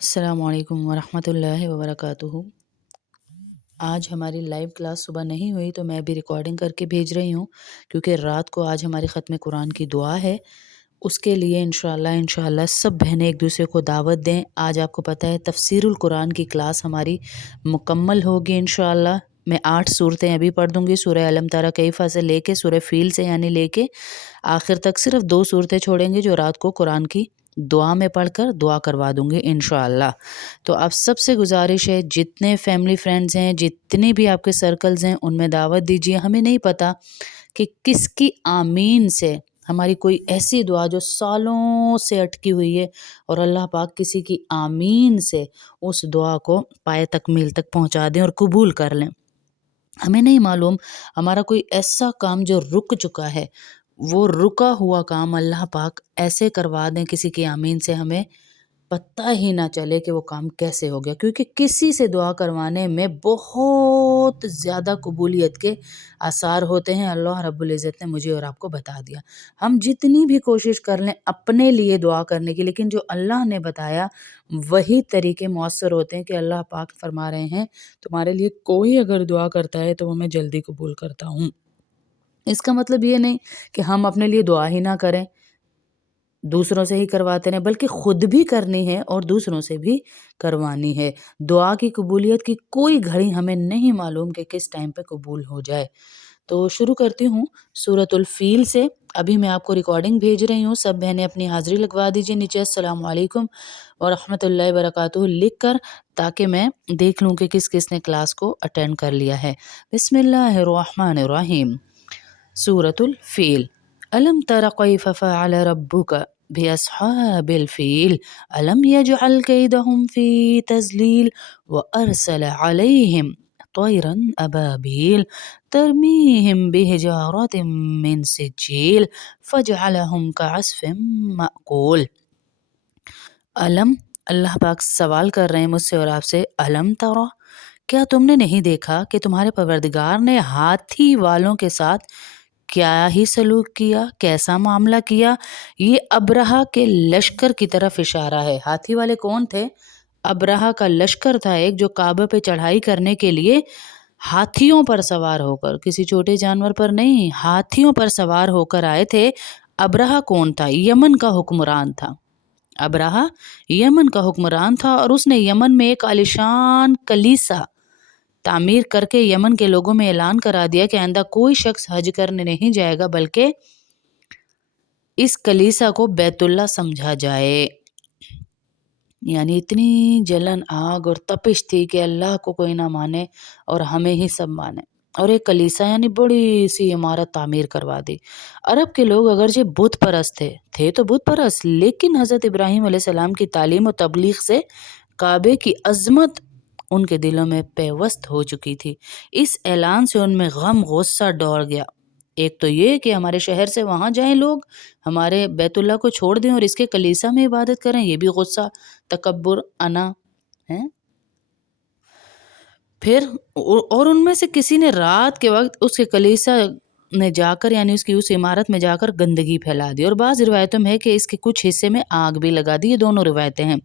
السلام علیکم ورحمۃ اللہ وبرکاتہ۔ آج ہماری لائیو کلاس صبح نہیں ہوئی تو میں ابھی ریکارڈنگ کر کے بھیج رہی ہوں، کیونکہ رات کو آج ہماری ختم قرآن کی دعا ہے۔ اس کے لیے انشاءاللہ سب بہنیں ایک دوسرے کو دعوت دیں۔ آج آپ کو پتہ ہے تفسیر القرآن کی کلاس ہماری مکمل ہوگی انشاءاللہ۔ میں 8 صورتیں ابھی پڑھ دوں گی، سورہ الم تری کیف سے لے کے سورہ فیل سے یعنی لے کے آخر تک صرف 2 صورتیں چھوڑیں گے جو رات کو قرآن کی دعا میں پڑھ کر دعا کروا دوں گی انشاءاللہ۔ تو آپ سب سے گزارش ہے، جتنے فیملی فرینڈز ہیں، جتنے بھی آپ کے سرکلز ہیں، ان میں دعوت دیجیے۔ ہمیں نہیں پتہ کہ کس کی آمین سے ہماری کوئی ایسی دعا جو سالوں سے اٹکی ہوئی ہے اور اللہ پاک کسی کی آمین سے اس دعا کو پائے تکمیل تک پہنچا دیں اور قبول کر لیں۔ ہمیں نہیں معلوم ہمارا کوئی ایسا کام جو رک چکا ہے، وہ رکا ہوا کام اللہ پاک ایسے کروا دیں کسی کی آمین سے، ہمیں پتہ ہی نہ چلے کہ وہ کام کیسے ہو گیا، کیونکہ کسی سے دعا کروانے میں بہت زیادہ قبولیت کے آثار ہوتے ہیں۔ اللہ رب العزت نے مجھے اور آپ کو بتا دیا۔ ہم جتنی بھی کوشش کر لیں اپنے لیے دعا کرنے کی، لیکن جو اللہ نے بتایا وہی طریقے مؤثر ہوتے ہیں کہ اللہ پاک فرما رہے ہیں تمہارے لیے کوئی اگر دعا کرتا ہے تو وہ میں جلدی قبول کرتا ہوں۔ اس کا مطلب یہ نہیں کہ ہم اپنے لیے دعا ہی نہ کریں، دوسروں سے ہی کرواتے رہیں، بلکہ خود بھی کرنی ہے اور دوسروں سے بھی کروانی ہے۔ دعا کی قبولیت کی کوئی گھڑی ہمیں نہیں معلوم کہ کس ٹائم پہ قبول ہو جائے۔ تو شروع کرتی ہوں سورۃ الفیل سے۔ ابھی میں آپ کو ریکارڈنگ بھیج رہی ہوں، سب بہنیں اپنی حاضری لگوا دیجیے نیچے السلام علیکم ورحمۃ اللہ وبرکاتہ لکھ کر، تاکہ میں دیکھ لوں کہ کس کس نے کلاس کو اٹینڈ کر لیا ہے۔ بسم اللہ الرحمن الرحیم۔ سورۃ الفیل۔ الم تر کیف فعل ربک باصحاب الفیل الم یجعل کیدہم فی تضلیل وارسل علیہم طیرا ابابیل ترمیہم بحجارۃ من سجیل فجعلہم کعصف مأکول۔ علم، اللہ پاک سوال کر رہے ہیں مجھ سے اور آپ سے، علم ترا، کیا تم نے نہیں دیکھا کہ تمہارے پروردگار نے ہاتھی والوں کے ساتھ کیا ہی سلوک کیا، کیسا معاملہ کیا؟ یہ ابرہہ کے لشکر کی طرف اشارہ ہے۔ ہاتھی والے کون تھے؟ ابرہہ کا لشکر تھا ایک، جو کعبہ پہ چڑھائی کرنے کے لیے ہاتھیوں پر سوار ہو کر، کسی چھوٹے جانور پر نہیں، ہاتھیوں پر سوار ہو کر آئے تھے۔ ابرہہ کون تھا؟ یمن کا حکمران تھا۔ ابرہہ یمن کا حکمران تھا اور اس نے یمن میں ایک عالیشان کلیسا تعمیر کر کے یمن کے لوگوں میں اعلان کرا دیا کہ آئندہ کوئی شخص حج کرنے نہیں جائے گا، بلکہ اس کلیسا کو بیت اللہ سمجھا جائے۔ یعنی اتنی جلن آگ اور تپش تھی کہ اللہ کو کوئی نہ مانے اور ہمیں ہی سب مانے، اور ایک کلیسا یعنی بڑی سی عمارت تعمیر کروا دی۔ عرب کے لوگ اگرچہ بت پرست تھے تو بت پرست، لیکن حضرت ابراہیم علیہ السلام کی تعلیم و تبلیغ سے کعبے کی عظمت ان کے دلوں میں پیوست ہو چکی تھی۔ اس اعلان سے ان میں غم غصہ دوڑ گیا۔ ایک تو یہ کہ ہمارے شہر سے وہاں جائیں لوگ، ہمارے بیت اللہ کو چھوڑ دیں اور اس کے کلیسا میں عبادت کریں، یہ بھی غصہ، تکبر، انا ہے۔ پھر اور ان میں سے کسی نے رات کے وقت اس کے کلیسا میں جا کر یعنی اس کی اس عمارت میں جا کر گندگی پھیلا دی، اور بعض روایتوں میں ہے کہ اس کے کچھ حصے میں آگ بھی لگا دی۔ یہ دونوں روایتیں ہیں۔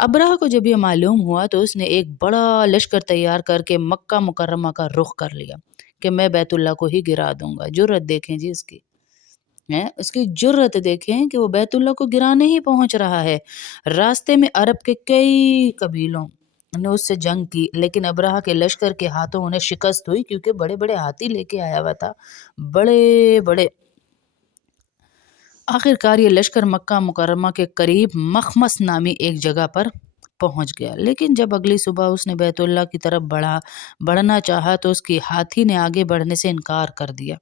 ابرہہ کو جب یہ معلوم ہوا تو اس نے ایک بڑا لشکر تیار کر کے مکہ مکرمہ کا رخ کر لیا کہ میں بیت اللہ کو ہی گرا دوں گا۔ جرأت دیکھیں جی اس کی جرأت دیکھیں کہ وہ بیت اللہ کو گرانے ہی پہنچ رہا ہے۔ راستے میں عرب کے کئی قبیلوں نے اس سے جنگ کی، لیکن ابرہہ کے لشکر کے ہاتھوں انہیں شکست ہوئی، کیونکہ بڑے بڑے ہاتھی لے کے آیا ہوا تھا، بڑے بڑے۔ آخرکار یہ لشکر مکہ مکرمہ کے قریب مخمس نامی ایک جگہ پر پہنچ گیا، لیکن جب اگلی صبح اس نے بیت اللہ کی طرف بڑھنا چاہا تو اس کی ہاتھی نے آگے بڑھنے سے انکار کر دیا،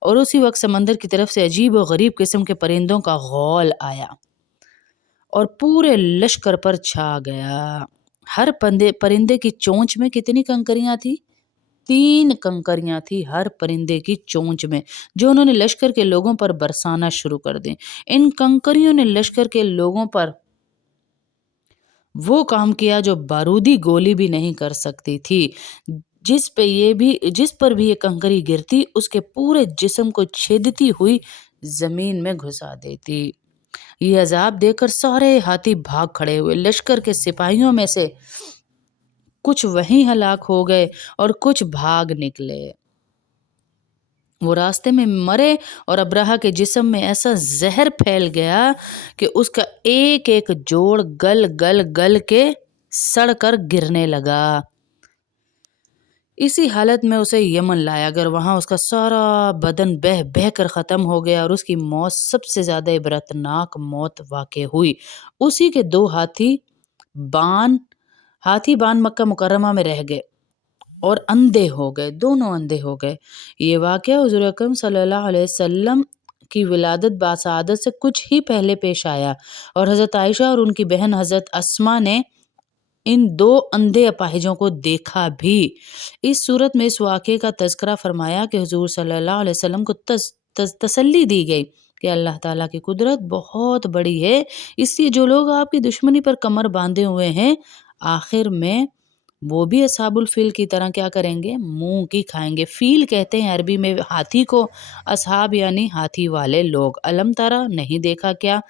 اور اسی وقت سمندر کی طرف سے عجیب و غریب قسم کے پرندوں کا غول آیا اور پورے لشکر پر چھا گیا۔ ہر پرندے کی چونچ میں کتنی کنکریاں تھی؟ 3 کنکریاں تھی ہر پرندے کی چونچ میں، جو انہوں نے لشکر کے لوگوں پر برسانا شروع کر دیں۔ ان کنکریوں نے لشکر کے لوگوں پر وہ کام کیا جو بارودی گولی بھی نہیں کر سکتی تھی۔ جس پر بھی یہ کنکری گرتی اس کے پورے جسم کو چھیدتی ہوئی زمین میں گھسا دیتی۔ یہ عذاب دیکھ کر سارے ہاتھی بھاگ کھڑے ہوئے۔ لشکر کے سپاہیوں میں سے کچھ وہیں ہلاک ہو گئے اور کچھ بھاگ نکلے۔ وہ راستے میں مرے اور ابرہہ کے جسم میں ایسا زہر پھیل گیا کہ اس کا ایک ایک جوڑ گل گل گل کے سڑ کر گرنے لگا۔ اسی حالت میں اسے یمن لایا گیا، وہاں اس کا سارا بدن بہہ بہہ کر ختم ہو گیا اور اس کی موت سب سے زیادہ عبرتناک موت واقع ہوئی۔ اسی کے دو ہاتھی بان مکہ مکرمہ میں رہ گئے اور اندھے ہو گئے، دونوں اندھے ہو گئے۔ یہ واقعہ حضور اکرم صلی اللہ علیہ وسلم کی ولادت باسعادت سے کچھ ہی پہلے پیش آیا، اور حضرت عائشہ اور ان کی بہن حضرت اسما نے ان دو اندھے اپاہجوں کو دیکھا بھی۔ اس صورت میں اس واقعے کا تذکرہ فرمایا کہ حضور صلی اللہ علیہ وسلم کو تسلی دی گئی کہ اللہ تعالیٰ کی قدرت بہت بڑی ہے، اس لیے جو لوگ آپ کی دشمنی پر کمر باندھے ہوئے ہیں آخر میں وہ بھی اصحاب الفیل کی طرح کیا کریں گے؟ منہ کی کھائیں گے۔ فیل کہتے ہیں عربی میں ہاتھی کو، اصحاب یعنی ہاتھی والے لوگ۔ علم ترا، نہیں دیکھا کیا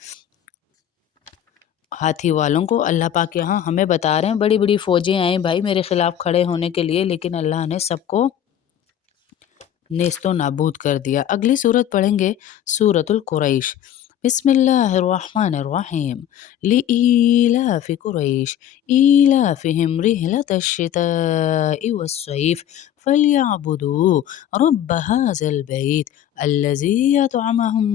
ہاتھی والوں کو؟ اللہ پاک یہاں ہمیں بتا رہے ہیں بڑی بڑی فوجیں آئیں بھائی میرے خلاف کھڑے ہونے کے لیے، لیکن اللہ نے سب کو نیست و نابود کر دیا۔ اگلی سورت پڑھیں گے سورۃ القریش۔ بسم اللہ الرحمن الرحیم۔ لإیلاف قریش ایلافہم رحلۃ الشتاء والصیف فلیعبدوا رب ھذا البیت الذی اطعمہم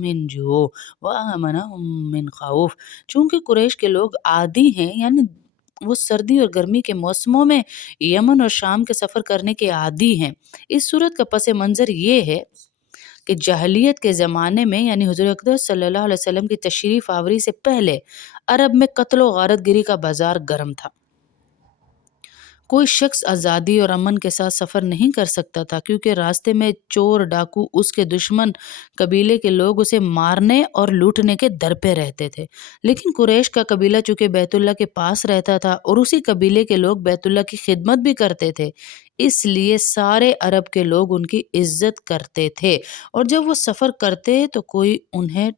من جوع وآمنہم من خوف۔ چونکہ قریش کے لوگ عادی ہیں، یعنی وہ سردی اور گرمی کے موسموں میں یمن اور شام کے سفر کرنے کے عادی ہیں۔ اس صورت کا پس منظر یہ ہے کہ جاہلیت کے زمانے میں یعنی حضور اکرم صلی اللہ علیہ وسلم کی تشریف آوری سے پہلے عرب میں قتل و غارت گری کا بازار گرم تھا۔ کوئی شخص آزادی اور امن کے ساتھ سفر نہیں کر سکتا تھا، کیونکہ راستے میں چور ڈاکو، اس کے دشمن قبیلے کے لوگ اسے مارنے اور لوٹنے کے در پہ رہتے تھے۔ لیکن قریش کا قبیلہ چونکہ بیت اللہ کے پاس رہتا تھا اور اسی قبیلے کے لوگ بیت اللہ کی خدمت بھی کرتے تھے، اس لیے سارے عرب کے لوگ ان کی عزت کرتے تھے، اور جب وہ سفر کرتے تو کوئی انہیں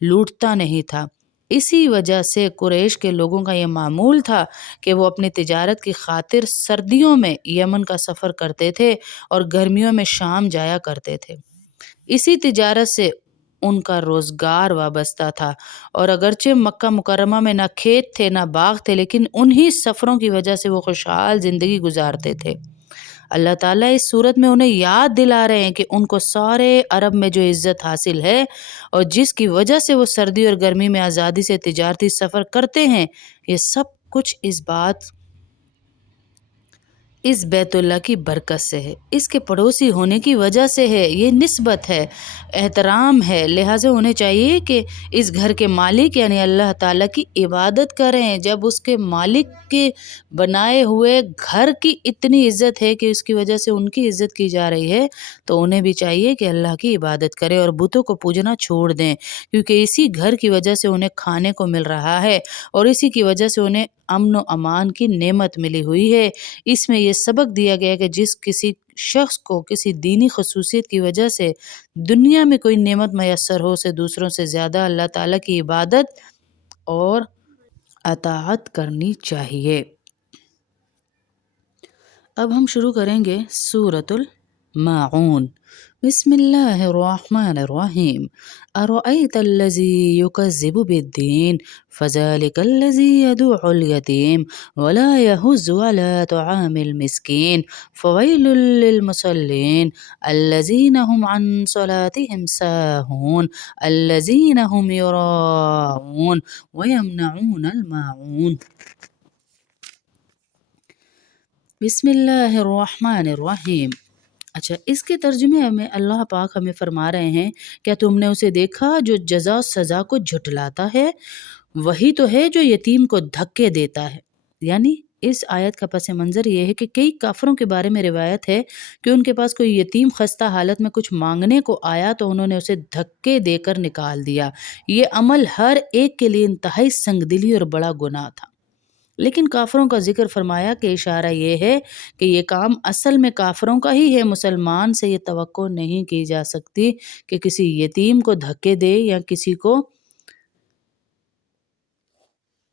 لوٹتا نہیں تھا۔ اسی وجہ سے قریش کے لوگوں کا یہ معمول تھا کہ وہ اپنی تجارت کی خاطر سردیوں میں یمن کا سفر کرتے تھے اور گرمیوں میں شام جایا کرتے تھے۔ اسی تجارت سے ان کا روزگار وابستہ تھا، اور اگرچہ مکہ مکرمہ میں نہ کھیت تھے نہ باغ تھے، لیکن انہی سفروں کی وجہ سے وہ خوشحال زندگی گزارتے تھے۔ اللہ تعالیٰ اس صورت میں انہیں یاد دلا رہے ہیں کہ ان کو سارے عرب میں جو عزت حاصل ہے اور جس کی وجہ سے وہ سردی اور گرمی میں آزادی سے تجارتی سفر کرتے ہیں، یہ سب کچھ اس بیت اللہ کی برکت سے ہے، اس کے پڑوسی ہونے کی وجہ سے ہے، یہ نسبت ہے، احترام ہے، لہٰذا انہیں چاہیے کہ اس گھر کے مالک یعنی اللہ تعالیٰ کی عبادت کریں۔ جب اس کے مالک کے بنائے ہوئے گھر کی اتنی عزت ہے کہ اس کی وجہ سے ان کی عزت کی جا رہی ہے، تو انہیں بھی چاہیے کہ اللہ کی عبادت کریں اور بتوں کو پوجنا چھوڑ دیں، کیونکہ اسی گھر کی وجہ سے انہیں کھانے کو مل رہا ہے اور اسی کی وجہ سے انہیں امن و امان کی نعمت ملی ہوئی ہے۔ اس میں یہ سبق دیا گیا کہ جس کسی شخص کو کسی دینی خصوصیت کی وجہ سے دنیا میں کوئی نعمت میسر ہو، اسے دوسروں سے زیادہ اللہ تعالیٰ کی عبادت اور اطاعت کرنی چاہیے۔ اب ہم شروع کریں گے سورۃ الماعون۔ بسم اللہ الرحمن الرحیم۔ ارأیت الذی یکذب بالدین فذلک الذی یدع الیتیم ولا یحض علی طعام المسکین فویل للمصلین الذین هم عن صلاتهم ساہون الذین هم یراءون ویمنعون الماعون۔ بسم اللہ الرحمن الرحیم۔ اچھا، اس کے ترجمے میں اللہ پاک ہمیں فرما رہے ہیں، کیا تم نے اسے دیکھا جو جزا و سزا کو جھٹلاتا ہے؟ وہی تو ہے جو یتیم کو دھکے دیتا ہے۔ یعنی اس آیت کا پس منظر یہ ہے کہ کئی کافروں کے بارے میں روایت ہے کہ ان کے پاس کوئی یتیم خستہ حالت میں کچھ مانگنے کو آیا تو انہوں نے اسے دھکے دے کر نکال دیا۔ یہ عمل ہر ایک کے لیے انتہائی سنگ دلی اور بڑا گناہ تھا، لیکن کافروں کا ذکر فرمایا کہ اشارہ یہ ہے کہ یہ کام اصل میں کافروں کا ہی ہے۔ مسلمان سے یہ توقع نہیں کی جا سکتی کہ کسی یتیم کو دھکے دے یا کسی کو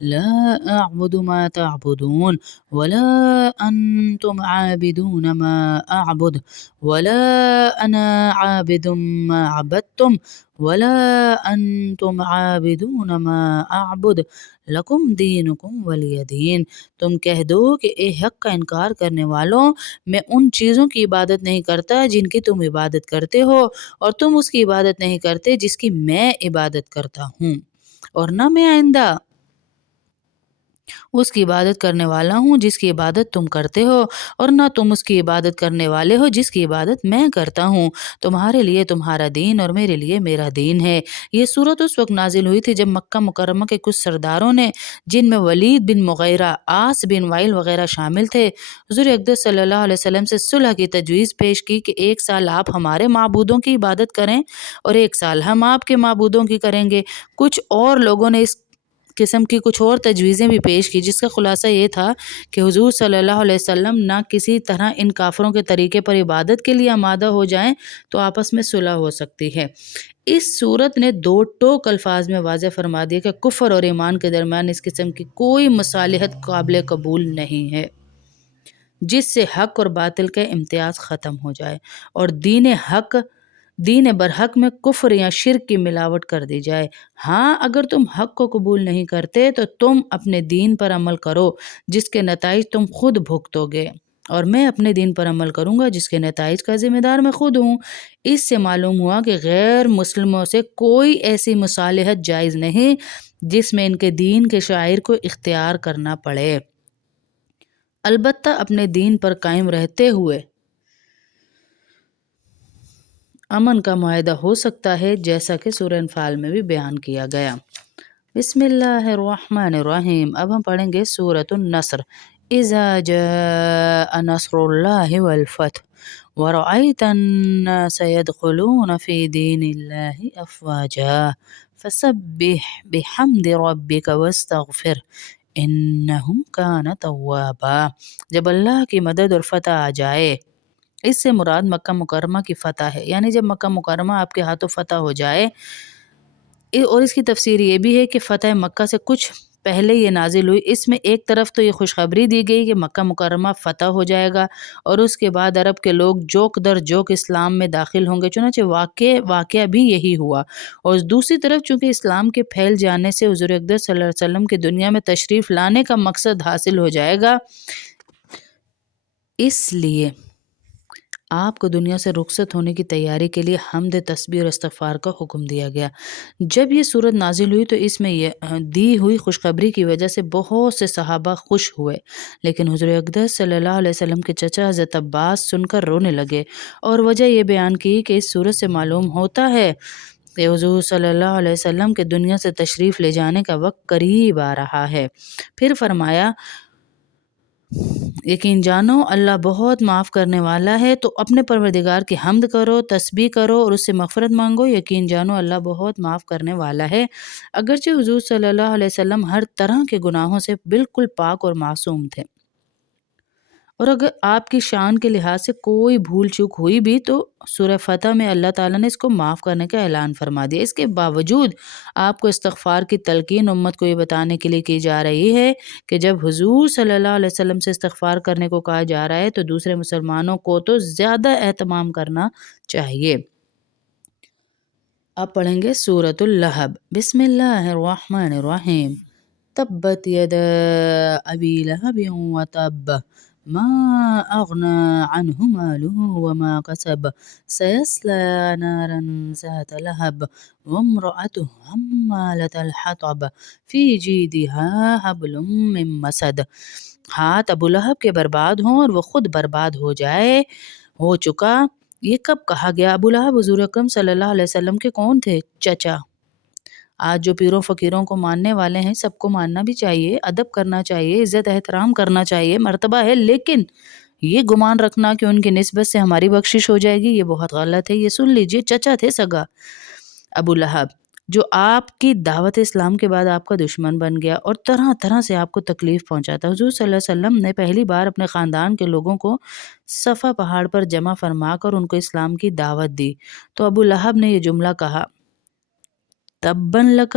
لا أعبد ما تعبدون ولا أنتم عابدون ما أعبد ولا أنا عابد ما عبدتم ولا أنتم عابدون ما أعبد لکم دینکم ولی دین۔ تم کہہ دو کہ اے حق کا انکار کرنے والوں، میں ان چیزوں کی عبادت نہیں کرتا جن کی تم عبادت کرتے ہو، اور تم اس کی عبادت نہیں کرتے جس کی میں عبادت کرتا ہوں، اور نہ میں آئندہ اس کی عبادت کرنے والا ہوں جس کی عبادت تم کرتے ہو، اور نہ تم اس کی عبادت کرنے والے ہو جس کی عبادت میں کرتا ہوں۔ تمہارے لیے تمہارا دین اور میرے لیے میرا دین ہے۔ یہ صورت اس وقت نازل ہوئی تھی جب مکہ مکرمہ کے کچھ سرداروں نے، جن میں ولید بن مغیرہ، عاص بن وائل وغیرہ شامل تھے، حضور اقدس صلی اللہ علیہ وسلم سے صلح کی تجویز پیش کی کہ 1 سال آپ ہمارے معبودوں کی عبادت کریں اور 1 سال ہم آپ کے معبودوں کی کریں گے۔ کچھ اور لوگوں نے اس قسم کی کچھ اور تجویزیں بھی پیش کی، جس کا خلاصہ یہ تھا کہ حضور صلی اللہ علیہ وسلم نہ کسی طرح ان کافروں کے طریقے پر عبادت کے لیے آمادہ ہو جائیں تو آپس میں صلح ہو سکتی ہے۔ اس صورت نے 2 ٹوک الفاظ میں واضح فرما دیا کہ کفر اور ایمان کے درمیان اس قسم کی کوئی مصالحت قابل قبول نہیں ہے جس سے حق اور باطل کا امتیاز ختم ہو جائے اور دین برحق میں کفر یا شرک کی ملاوٹ کر دی جائے۔ ہاں، اگر تم حق کو قبول نہیں کرتے تو تم اپنے دین پر عمل کرو جس کے نتائج تم خود بھگتو گے، اور میں اپنے دین پر عمل کروں گا جس کے نتائج کا ذمہ دار میں خود ہوں۔ اس سے معلوم ہوا کہ غیر مسلموں سے کوئی ایسی مصالحت جائز نہیں جس میں ان کے دین کے شعائر کو اختیار کرنا پڑے، البتہ اپنے دین پر قائم رہتے ہوئے امن کا معاہدہ ہو سکتا ہے، جیسا کہ سورہ انفال میں بھی بیان کیا گیا۔ بسم اللہ الرحمن الرحیم۔ اب ہم پڑھیں گے سورۃ النصر۔ اذا جاء نصر اللہ والفتح ورأيت الناس يدخلون في دين الله أفواجا فسبح بحمد ربك واستغفر إنه كان توابا۔ جب اللہ کی مدد اور فتح آ جائے، اس سے مراد مکہ مکرمہ کی فتح ہے، یعنی جب مکہ مکرمہ آپ کے ہاتھوں فتح ہو جائے، اور اس کی تفسیر یہ بھی ہے کہ فتح مکہ سے کچھ پہلے یہ نازل ہوئی۔ اس میں ایک طرف تو یہ خوشخبری دی گئی کہ مکہ مکرمہ فتح ہو جائے گا اور اس کے بعد عرب کے لوگ جوک در جوک اسلام میں داخل ہوں گے، چنانچہ واقعہ بھی یہی ہوا۔ اور دوسری طرف چونکہ اسلام کے پھیل جانے سے حضور اقدس صلی اللہ علیہ وسلم کی دنیا میں تشریف لانے کا مقصد حاصل ہو جائے گا، اس لیے آپ کو دنیا سے رخصت ہونے کی تیاری کے لیے حمد، تسبیح اور استغفار کا حکم دیا گیا۔ جب یہ صورت نازل ہوئی تو اس میں یہ دی ہوئی خوشخبری کی وجہ سے بہت سے صحابہ خوش ہوئے، لیکن حضور اقدس صلی اللہ علیہ وسلم کے چچا حضرت عباس سن کر رونے لگے، اور وجہ یہ بیان کی کہ اس صورت سے معلوم ہوتا ہے کہ حضور صلی اللہ علیہ وسلم کے دنیا سے تشریف لے جانے کا وقت قریب آ رہا ہے۔ پھر فرمایا، یقین جانو اللہ بہت معاف کرنے والا ہے، تو اپنے پروردگار کی حمد کرو، تسبیح کرو اور اس سے مغفرت مانگو۔ یقین جانو اللہ بہت معاف کرنے والا ہے۔ اگرچہ حضور صلی اللہ علیہ وسلم ہر طرح کے گناہوں سے بالکل پاک اور معصوم تھے، اور اگر آپ کی شان کے لحاظ سے کوئی بھول چوک ہوئی بھی تو سورہ فتح میں اللہ تعالیٰ نے اس کو معاف کرنے کا اعلان فرما دیا۔ اس کے باوجود آپ کو استغفار کی تلقین امت کو یہ بتانے کے لیے کی جا رہی ہے کہ جب حضور صلی اللہ علیہ وسلم سے استغفار کرنے کو کہا جا رہا ہے تو دوسرے مسلمانوں کو تو زیادہ اہتمام کرنا چاہیے۔ اب پڑھیں گے سورۃ اللہب۔ بسم اللہ الرحمن الرحیم۔ تبت یدا ابی لہب وتب ما اغنى عنه ماله وما كسب سيصلى نارا ذات لهب وامرأته حمالة الحطب في جيدها حبل من مسد۔ ہاتھ ابو لہب کے برباد ہوں اور وہ خود برباد ہو چکا۔ یہ کب کہا گیا؟ ابو لہب حضور اکرم صلی اللہ علیہ وسلم کے کون تھے؟ چچا۔ آج جو پیروں فقیروں کو ماننے والے ہیں، سب کو ماننا بھی چاہیے، ادب کرنا چاہیے، عزت احترام کرنا چاہیے، مرتبہ ہے، لیکن یہ گمان رکھنا کہ ان کی نسبت سے ہماری بخشش ہو جائے گی، یہ بہت غلط ہے۔ یہ سن لیجئے، چچا تھے سگا ابو لہب، جو آپ کی دعوت اسلام کے بعد آپ کا دشمن بن گیا اور طرح طرح سے آپ کو تکلیف پہنچاتا۔ حضور صلی اللہ علیہ وسلم نے پہلی بار اپنے خاندان کے لوگوں کو صفا پہاڑ پر جمع فرما کر ان کو اسلام کی دعوت دی تو ابو لہب نے یہ جملہ کہا، تباً لک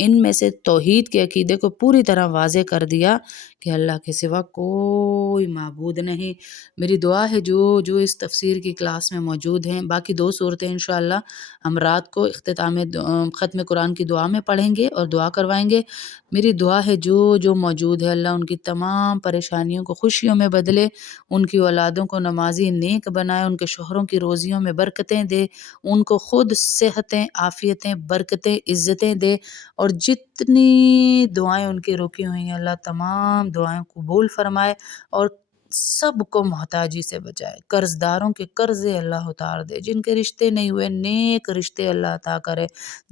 ان میں سے توحید کے عقیدے کو پوری طرح واضح کر دیا کہ اللہ کے سوا کوئی معبود نہیں۔ میری دعا ہے جو اس تفسیر کی کلاس میں موجود ہیں، باقی 2 صورتیں انشاءاللہ ہم رات کو اختتام ختم قرآن کی دعا میں پڑھیں گے اور دعا کروائیں گے۔ میری دعا ہے جو موجود ہے اللہ ان کی تمام پریشانیوں کو خوشیوں میں بدلے، ان کی اولادوں کو نمازی نیک بنائے، ان کے شوہروں کی روزیوں میں برکتیں دے، ان کو خود صحتیں، عافیتیں، برکتیں، عزتیں دے، اور جتنی دعائیں ان کی رکی ہوئی ہیں اللہ تمام دعائیں قبول فرمائے اور سب کو محتاجی سے بچائے، قرض داروں کے قرضے اللہ اتار دے، جن کے رشتے نہیں ہوئے نیک رشتے اللہ عطا کرے،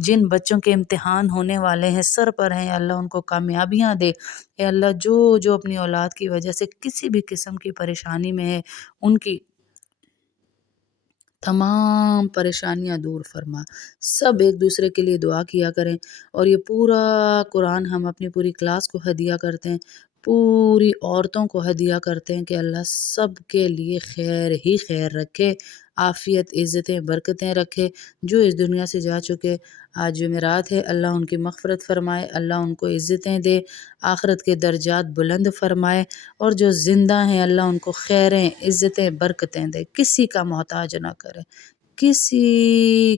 جن بچوں کے امتحان ہونے والے ہیں سر پر ہیں اللہ ان کو کامیابیاں دے۔ اے اللہ جو اپنی اولاد کی وجہ سے کسی بھی قسم کی پریشانی میں ہے ان کی تمام پریشانیاں دور فرما۔ سب ایک دوسرے کے لیے دعا کیا کریں، اور یہ پورا قرآن ہم اپنی پوری کلاس کو ہدیہ کرتے ہیں، پوری عورتوں کو ہدیہ کرتے ہیں کہ اللہ سب کے لیے خیر ہی خیر رکھے، عافیت، عزتیں، برکتیں رکھے۔ جو اس دنیا سے جا چکے، آج جمعرات ہے، اللہ ان کی مغفرت فرمائے، اللہ ان کو عزتیں دے، آخرت کے درجات بلند فرمائے، اور جو زندہ ہیں اللہ ان کو خیریں، عزتیں، برکتیں دے، کسی کا محتاج نہ کرے، کسی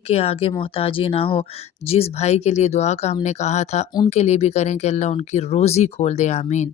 کے آگے محتاجی نہ ہو۔ جس بھائی کے لیے دعا کا ہم نے کہا تھا ان کے لیے بھی کریں کہ اللہ ان کی روزی کھول دے، آمین۔